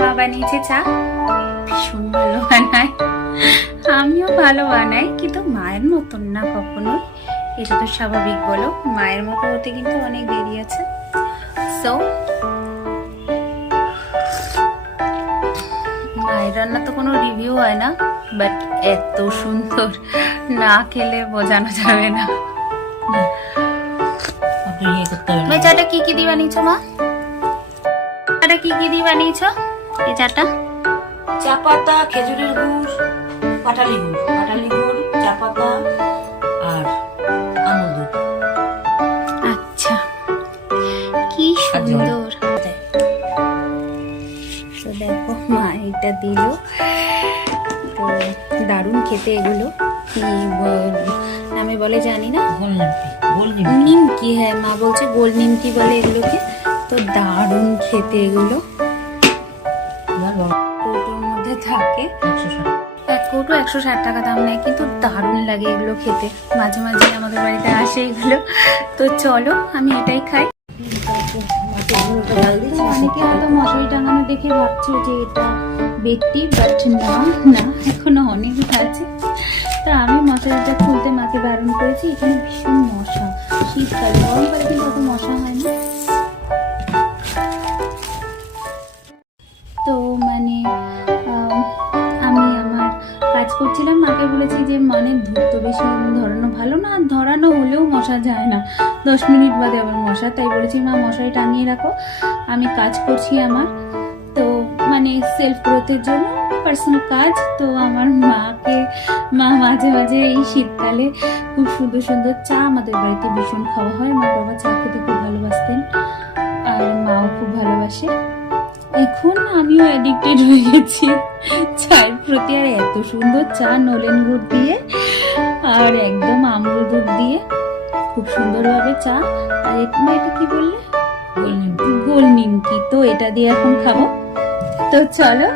মা বানিয়েছে চা, ভীষণ ভালো বানায়। আমিও ভালো বানাই, কিন্তু মায়ের মতন না কখনো। এটা তো স্বাভাবিক বলো, মায়ের মতো হতে কিন্তু অনেক দেরি আছে। সো মায়ের রান্না তো কোনো রিভিউ হয় না, বাট এত সুন্দর না খেলে বোঝানো যাবে না। চাটা কি কি দিয়ে বানিয়েছো মা? চাটা কি কি দিয়ে বানিয়েছো এই চাটা? চা পাতা, খেজুরের গুড়, পাটালি গুড়, চা পাতা আর আমুল দুধ। আচ্ছা, কি সুন্দর। তো দেখো মা এটা দিল, তো দারুণ খেতে এগুলো। কি নামে বলে জানি না, নিমকি। হ্যাঁ মা বলছে গোল নিমকি বলে এগুলোকে। তো দারুণ খেতে এগুলো। কৌটোর মধ্যে থাকে, এক কৌটো 160 টাকা দাম নেয়, কিন্তু দারুণ লাগে এগুলো খেতে। মাঝে মাঝে আমাদের বাড়িতে আসে এগুলো। তো চলো আমি এটাই খাই। অনেকে হয়তো মশারি টাঙানো দেখে ভাবছো যে এটা বেডটি, বাট না না, এখনো অনেক আছে। তা আমি মশারিটা খুলতে মাকে বারণ করেছি। এখানে ভীষণ মশা, শীতকালে, গরমকালে কিন্তু অত মশা হয় না। তো মানে আমি আমার কাজ করছিলাম, মাকে বলেছি যে মানে ধূপ তো বেশি ধরানো ভালো না, ধরানো হলেও মশা যায় না, 10 মিনিট বাদে আবার মশা। তাই বলেছি মা মশারি টাঙিয়ে রাখো, আমি কাজ করছি আমার। তো মানে সেলফ গ্রোথের জন্য পার্সোনাল কাজ। তো আমার মা মাঝে মাঝে এই শীতকালে খুব সুন্দর সুন্দর চা, আমাদের বাড়িতে ভীষণ খাওয়া হয়, মা বাবা চা খেতে খুব ভালোবাসতেন, আর মাও খুব ভালোবাসে। এখন আমিও অ্যাডিক্টেড হয়ে গেছি চায়ের প্রতি। আর এত সুন্দর চা, নলেন গুড় দিয়ে আর একদম আমুল দুধ দিয়ে, খুব সুন্দরভাবে চা। আর এটা কি বললে? গোল নিমকি। তো এটা দিয়ে এখন খাবো। তো চলো।